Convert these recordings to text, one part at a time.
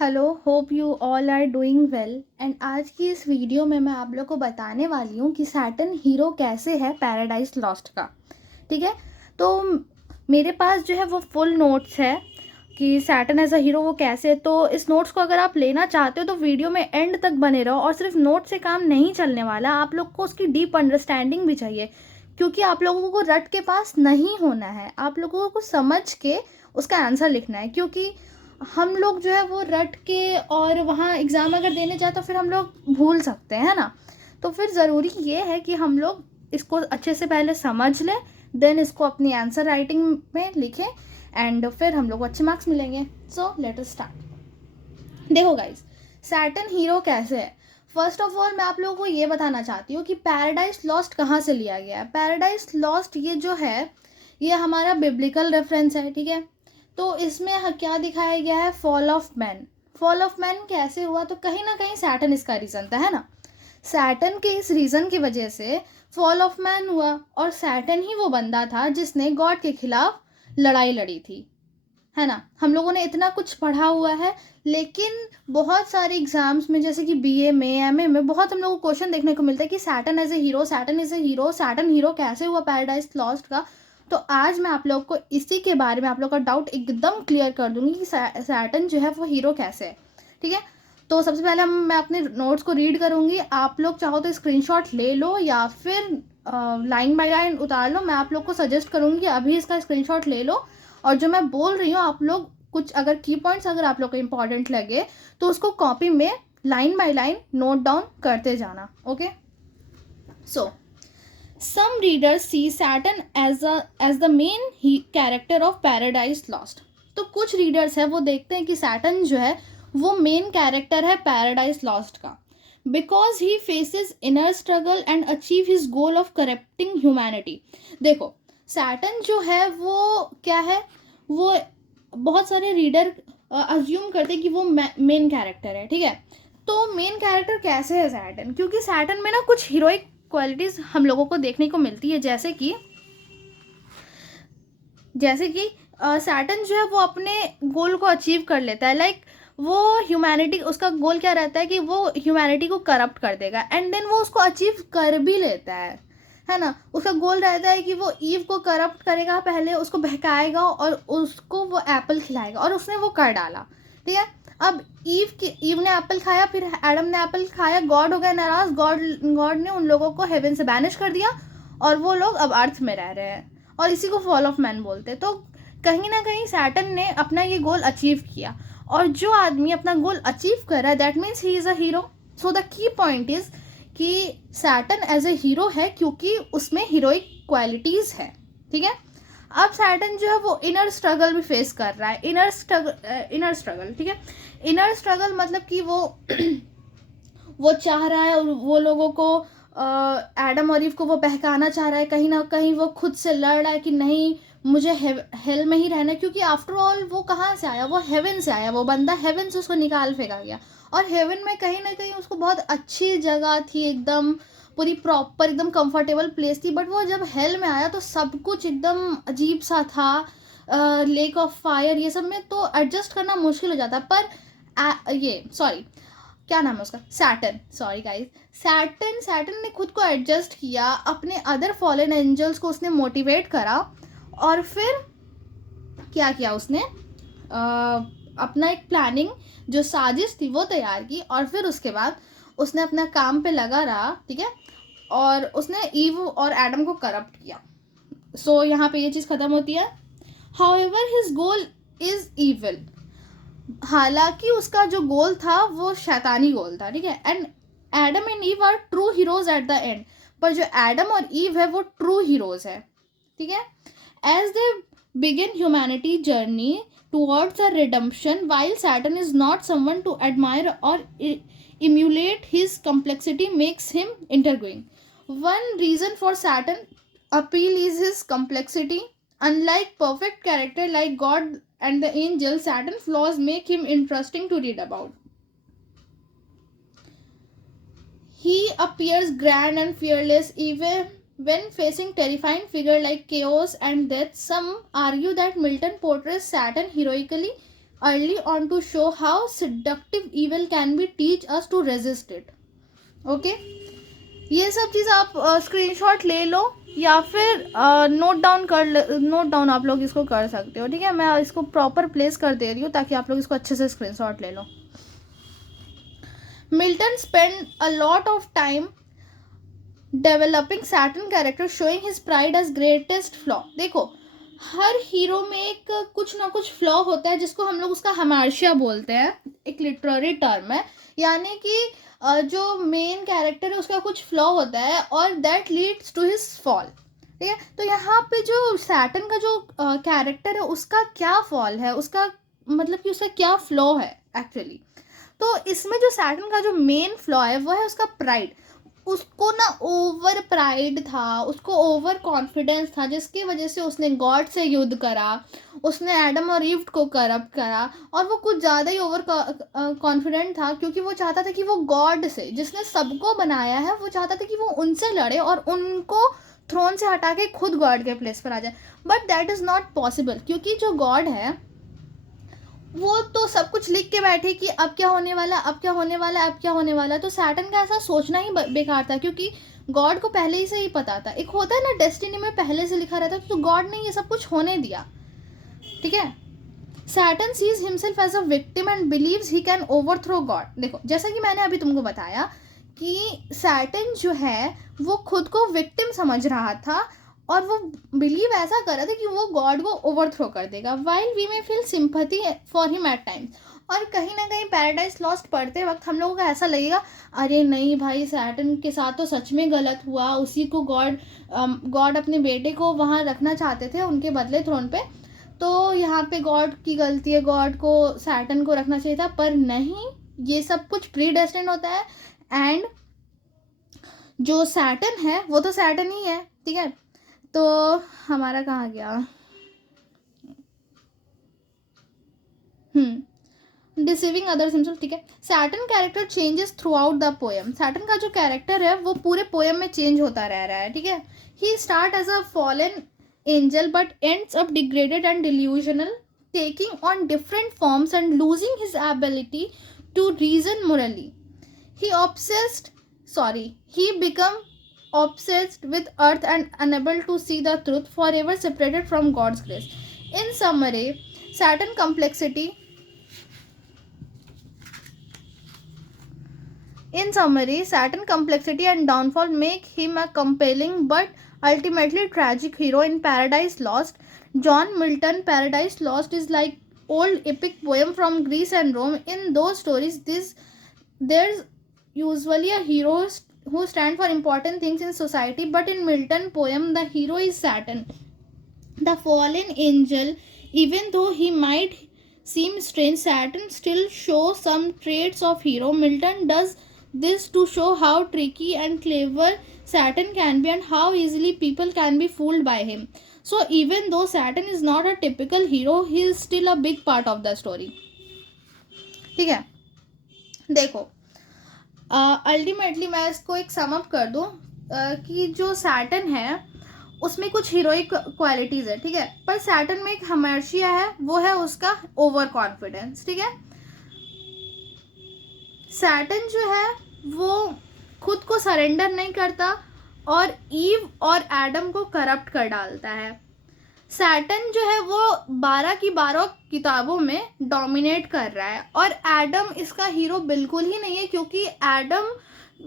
Hello, hope you all are doing well. And आज की इस वीडियो में मैं आप लोग को बताने वाली हूँ कि सैटर्न हीरो कैसे है पैराडाइज लॉस्ट का। ठीक है, तो मेरे पास जो है वो फुल नोट्स है कि सैटर्न एज अ हीरो वो कैसे है। तो इस नोट्स को अगर आप लेना चाहते हो तो वीडियो में एंड तक बने रहो। और सिर्फ नोट से काम नहीं चलने वाला, आप लोग को उसकी डीप अंडरस्टैंडिंग भी चाहिए, क्योंकि आप लोगों को रट के पास नहीं होना है, आप लोगों को समझ के उसका आंसर लिखना है। क्योंकि हम लोग जो है वो रट के और वहाँ एग्ज़ाम अगर देने जाए तो फिर हम लोग भूल सकते हैं, है ना। तो फिर ज़रूरी ये है कि हम लोग इसको अच्छे से पहले समझ लें, देन इसको अपनी आंसर राइटिंग में लिखें एंड फिर हम लोग को अच्छे मार्क्स मिलेंगे। So let us start. देखो गाइस, सैटर्न हीरो कैसे है। फर्स्ट ऑफ ऑल मैं आप लोगों को ये बताना चाहती हूँ कि पैराडाइज लॉस्ट कहाँ से लिया गया है। पैराडाइज लॉस्ट ये जो है ये हमारा बिब्लिकल रेफरेंस है, ठीक है। तो इसमें क्या दिखाया गया है, fall of man. Fall of man कैसे हुआ, तो कहीं ना कहीं सैटर्न इसका रीज़न था, है ना। सैटर्न के इस रीज़न की वजह से फॉल ऑफ मैन हुआ, और सैटर्न ही वो बंदा था जिसने गॉड के खिलाफ लड़ाई लड़ी थी, है ना। हम लोगों ने इतना कुछ पढ़ा हुआ है, लेकिन बहुत सारे एग्जाम्स में जैसे कि बीए में, एमए में बहुत हम लोगों को क्वेश्चन देखने को मिलता है कि Saturn as a hero, Saturn is a hero, Saturn hero कैसे हुआ पैराडाइज लॉस्ट का। तो आज मैं आप लोग को इसी के बारे में आप लोग का डाउट एकदम क्लियर कर दूंगी कि सैटर्न जो है वो हीरो कैसे है, ठीक है। तो सबसे पहले मैं अपने नोट्स को रीड करूंगी, आप लोग चाहो तो स्क्रीनशॉट ले लो या फिर लाइन बाय लाइन उतार लो। मैं आप लोग को सजेस्ट करूंगी कि अभी इसका स्क्रीनशॉट ले लो, और जो मैं बोल रही हूँ आप लोग कुछ अगर की पॉइंट्स अगर आप लोग को इंपॉर्टेंट लगे तो उसको कॉपी में line by line note down करते जाना। Okay, so some readers see Saturn as the main character of Paradise Lost। तो कुछ रीडर्स है वो देखते हैं कि सैटर्न जो है वो मेन कैरेक्टर है पैराडाइज लॉस्ट का, because he faces inner struggle and achieve his goal of corrupting humanity. देखो, सैटर्न जो है वो क्या है, वो बहुत सारे रीडर अज्यूम करते हैं कि वो मेन कैरेक्टर है, ठीक है। तो मेन कैरेक्टर कैसे है सैटर्न, क्योंकि सैटर्न में ना कुछ हीरोइक क्वालिटीज हम लोगों को देखने को मिलती है, जैसे कि सैटर्न जो है वो अपने गोल को अचीव कर लेता है। लाइक वो ह्यूमैनिटी, उसका गोल क्या रहता है कि वो ह्यूमैनिटी को करप्ट कर देगा, एंड देन वो उसको अचीव कर भी लेता है ना। उसका गोल रहता है कि वो ईव को करप्ट करेगा, पहले उसको बहकाएगा और उसको वो एप्पल खिलाएगा, और उसने वो कर डाला, ठीक है। अब ईव ने एप्पल खाया, फिर एडम ने एप्पल खाया, गॉड हो गया नाराज, गॉड ने उन लोगों को हेवन से बैनिश कर दिया, और वो लोग अब अर्थ में रह रहे हैं, और इसी को फॉल ऑफ मैन बोलते हैं। तो कहीं ना कहीं सैटर्न ने अपना ये गोल अचीव किया, और जो आदमी अपना गोल अचीव कर रहा है that means he is a hero. So the key point is कि सैटर्न एज ए हीरो है क्योंकि उसमें हीरोइक क्वालिटीज़ है, ठीक है। अब सैटर्न जो है वो इनर स्ट्रगल भी फेस कर रहा है। इनर स्ट्रगल, ठीक है। इनर स्ट्रगल मतलब कि वो वो चाह रहा है, और वो लोगों को एडम और ईव को वो बहकाना चाह रहा है, कहीं ना कहीं वो खुद से लड़ रहा है कि नहीं, मुझे हेल में ही रहना है, क्योंकि आफ्टर ऑल वो कहाँ से आया, वो हेवन से आया, वो बंदा हेवन से उसको निकाल फेंका गया, और हेवन में कहीं ना कहीं उसको बहुत अच्छी जगह थी, एकदम पूरी प्रॉपर एकदम कंफर्टेबल प्लेस थी। बट वो जब हेल में आया तो सब कुछ एकदम अजीब सा था, लेक ऑफ फायर ये सब में तो एडजस्ट करना मुश्किल हो जाता। पर ये सॉरी, क्या नाम है उसका, सैटर्न, सॉरी गाइस, सैटर्न ने खुद को एडजस्ट किया, अपने अदर फॉलन एंजल्स को उसने मोटिवेट करा, और फिर क्या किया उसने, अपना एक प्लानिंग जो साजिश थी वो तैयार की, और फिर उसके बाद उसने अपना काम पे लगा रहा, ठीक है, और उसने ईव और एडम को करप्ट किया। सो यहाँ पे ये चीज़ खत्म होती है। However his goal is evil, हालांकि उसका जो गोल था वो शैतानी गोल था, ठीक है। And Adam and Eve are true heroes at the end, पर जो एडम और ईव है वो ट्रू हीरोज है, ठीक है। As they begin humanity journey towards a redemption, while Saturn is not someone to admire और emulate, his complexity makes him intriguing. One reason for Saturn appeal is his complexity. Unlike perfect character like God and the angel, Saturn's flaws make him interesting to read about. He appears grand and fearless even when facing terrifying figure like chaos and death. Some argue that Milton portrays Saturn heroically, early on to show how seductive evil can be, teach us to resist it. Okay ये सब चीज़ आप screenshot ले लो या फिर note down आप लोग इसको कर सकते हो, ठीक है। मैं इसको प्रॉपर प्लेस कर दे रही हूँ ताकि आप लोग इसको अच्छे से स्क्रीनशॉट ले लो। Milton spend a lot of time developing Satan character, showing his pride as greatest flaw. देखो हर हीरो में एक कुछ ना कुछ फ्लॉ होता है जिसको हम लोग उसका हमार्शिया बोलते हैं, एक लिटरेरी टर्म है, यानी कि जो मेन कैरेक्टर है उसका कुछ फ्लॉ होता है और that leads to his fall, ठीक है। तो यहाँ पे जो सैटर्न का जो कैरेक्टर है उसका क्या फॉल है, उसका मतलब कि उसका क्या फ्लॉ है एक्चुअली। तो इसमें जो सैटर्न का जो मेन फ्लॉ है वो है उसका प्राइड। उसको ना ओवर प्राइड था, उसको ओवर कॉन्फिडेंस था, जिसकी वजह से उसने गॉड से युद्ध करा, उसने एडम और ईव को करप्ट करा, और वो कुछ ज़्यादा ही ओवर कॉन्फिडेंट था क्योंकि वो चाहता था कि वो गॉड से, जिसने सबको बनाया है, वो चाहता था कि वो उनसे लड़े और उनको थ्रोन से हटा के खुद गॉड के प्लेस पर आ जाए। But that is not possible क्योंकि जो गॉड है वो तो सब कुछ लिख के बैठे कि अब क्या होने वाला, अब क्या होने वाला, अब क्या होने वाला। तो सैटर्न का ऐसा सोचना ही बेकार था क्योंकि गॉड को पहले ही से ही पता था। एक होता है ना डेस्टिनी में पहले से लिखा रहता है, तो गॉड ने ये सब कुछ होने दिया, ठीक है। Saturn sees himself as a victim and believes he can overthrow God. देखो जैसा कि मैंने अभी तुमको बताया कि सैटर्न जो है वो खुद को विक्टिम समझ रहा था और वो बिलीव ऐसा कर रहा था कि वो गॉड को ओवरथ्रो कर देगा। While we may feel sympathy for him at times, और कहीं ना कहीं पैराडाइज लॉस्ट पढ़ते वक्त हम लोगों को ऐसा लगेगा अरे नहीं भाई सैटर्न के साथ तो सच में गलत हुआ, उसी को गॉड अपने बेटे को वहाँ रखना चाहते थे उनके बदले थ्रोन पे, तो यहाँ पे गॉड की गलती है, गॉड को सैटर्न को रखना चाहिए था। पर नहीं, ये सब कुछ प्री डेस्टिन्ड होता है एंड जो सैटर्न है वो तो सैटर्न ही है, ठीक है। तो हमारा कहाँ गया, डिसीविंग अदर्स हिमसेल्फ, ठीक है। Saturn character changes through out the poem. Saturn का जो कैरेक्टर है वो पूरे पोएम में चेंज होता रह रहा है, ठीक है। He start as a fallen angel but ends up degraded and delusional, taking on different forms and losing his ability to reason morally. He become obsessed with earth and unable to see the truth, forever separated from God's grace. In summary, Saturn complexity and downfall make him a compelling but ultimately tragic hero in Paradise Lost. John Milton Paradise Lost is like old epic poem from Greece and Rome. In those stories, there's usually a hero who stand for important things in society, but in Milton poem the hero is Saturn, the fallen angel. Even though he might seem strange, Saturn still shows some traits of hero. Milton does this to show how tricky and clever Saturn can be and how easily people can be fooled by him. So even though Saturn is not a typical hero, he is still a big part of the story, ठीक है। देखो ultimately मैं इसको एक sum up कर दूं कि जो सैटर्न है उसमें कुछ हीरोइक क्वालिटीज़ है, ठीक है। पर सैटर्न में एक हमेर्शिया है, वो है उसका ओवर कॉन्फिडेंस, ठीक है। सैटर्न जो है वो खुद को सरेंडर नहीं करता और ईव और एडम को करप्ट कर डालता है। सैटर्न जो है वो 12 की 12 किताबों में डोमिनेट कर रहा है और एडम इसका हीरो बिल्कुल ही नहीं है क्योंकि एडम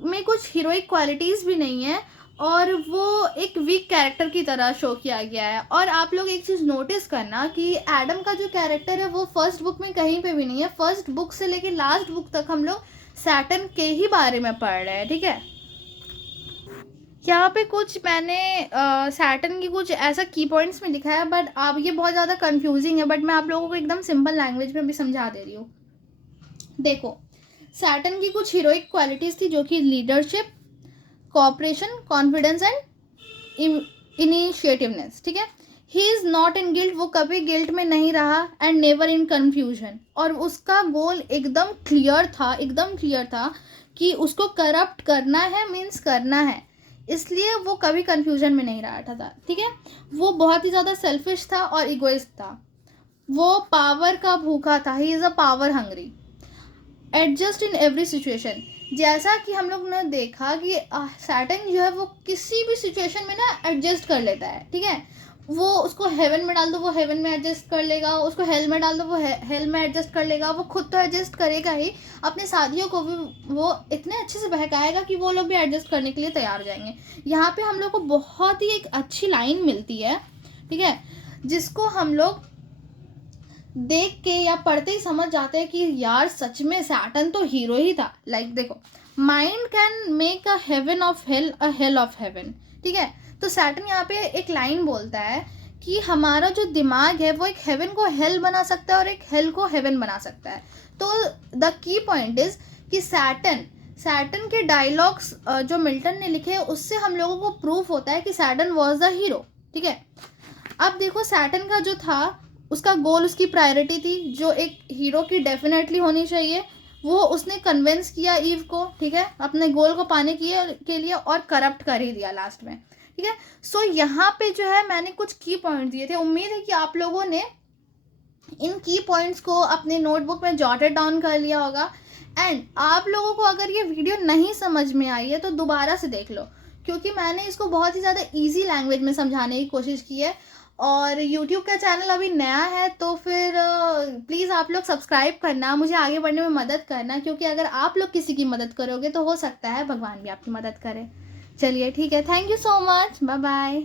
में कुछ हीरोइक क्वालिटीज़ भी नहीं है और वो एक वीक कैरेक्टर की तरह शो किया गया है। और आप लोग एक चीज़ नोटिस करना कि एडम का जो कैरेक्टर है वो फर्स्ट बुक में कहीं पे भी नहीं है। फर्स्ट बुक से लेकर लास्ट बुक तक हम लोग सैटर्न के ही बारे में पढ़ रहे हैं, ठीक है। यहाँ पे कुछ मैंने सैटर्न की कुछ ऐसा की पॉइंट्स में लिखा है, बट अब ये बहुत ज़्यादा कंफ्यूजिंग है, बट मैं आप लोगों को एकदम सिंपल लैंग्वेज में भी समझा दे रही हूँ। देखो सैटर्न की कुछ हीरोइक क्वालिटीज़ थी जो कि लीडरशिप, कोऑपरेशन, कॉन्फिडेंस एंड इनिशिएटिवनेस, ठीक है। He is not in guilt, वो कभी गिल्ट में नहीं रहा, एंड नेवर इन कन्फ्यूजन, और उसका गोल एकदम क्लियर था कि उसको करप्ट करना है, मीन्स करना है, इसलिए वो कभी कन्फ्यूजन में नहीं रहा था, ठीक है। वो बहुत ही ज़्यादा सेल्फिश था और इगोइस्ट था। वो पावर का भूखा था, he is a power hungry, adjust in every situation. जैसा कि हम लोग ने देखा कि सैटर्न जो है वो किसी भी सिचुएशन में ना एडजस्ट कर लेता है, ठीक है। वो उसको हेवन में डाल दो वो हेवन में एडजस्ट कर लेगा, उसको हेल में डाल दो वो हेल में एडजस्ट कर लेगा, वो खुद तो एडजस्ट करेगा ही, अपने साथियों को भी वो इतने अच्छे से बहकाएगा कि वो लोग भी एडजस्ट करने के लिए तैयार हो जाएंगे। यहाँ पे हम लोग को बहुत ही एक अच्छी लाइन मिलती है, ठीक है, जिसको हम लोग देख के या पढ़ते ही समझ जाते हैं कि यार सच में सैटर्न तो हीरो ही था। लाइक देखो, mind can make a heaven of hell a hell of heaven, ठीक है। तो सैटर्न यहाँ पे एक लाइन बोलता है कि हमारा जो दिमाग है वो एक हेवन को हेल बना सकता है और एक हेल को हेवन बना सकता है। तो द की पॉइंट इज कि सैटर्न के डायलॉग्स जो मिल्टन ने लिखे उससे हम लोगों को प्रूफ होता है कि सैटर्न वॉज द हीरो, ठीक है। अब देखो सैटर्न का जो था उसका गोल, उसकी प्रायोरिटी थी जो एक हीरो की डेफिनेटली होनी चाहिए, वो उसने कन्विंस किया ईव को, ठीक है, अपने गोल को पाने के लिए, और करप्ट कर ही दिया लास्ट में, ठीक है। सो यहाँ पे जो है मैंने कुछ की पॉइंट दिए थे, उम्मीद है कि आप लोगों ने इन की पॉइंट्स को अपने नोटबुक में जॉटेड डाउन कर लिया होगा। एंड आप लोगों को अगर ये वीडियो नहीं समझ में आई है तो दोबारा से देख लो, क्योंकि मैंने इसको बहुत ही ज़्यादा इजी लैंग्वेज में समझाने की कोशिश की है। और YouTube का चैनल अभी नया है तो फिर प्लीज़ आप लोग सब्सक्राइब करना, मुझे आगे बढ़ने में मदद करना, क्योंकि अगर आप लोग किसी की मदद करोगे तो हो सकता है भगवान भी आपकी मदद करे। चलिए ठीक है, thank you so much, bye bye.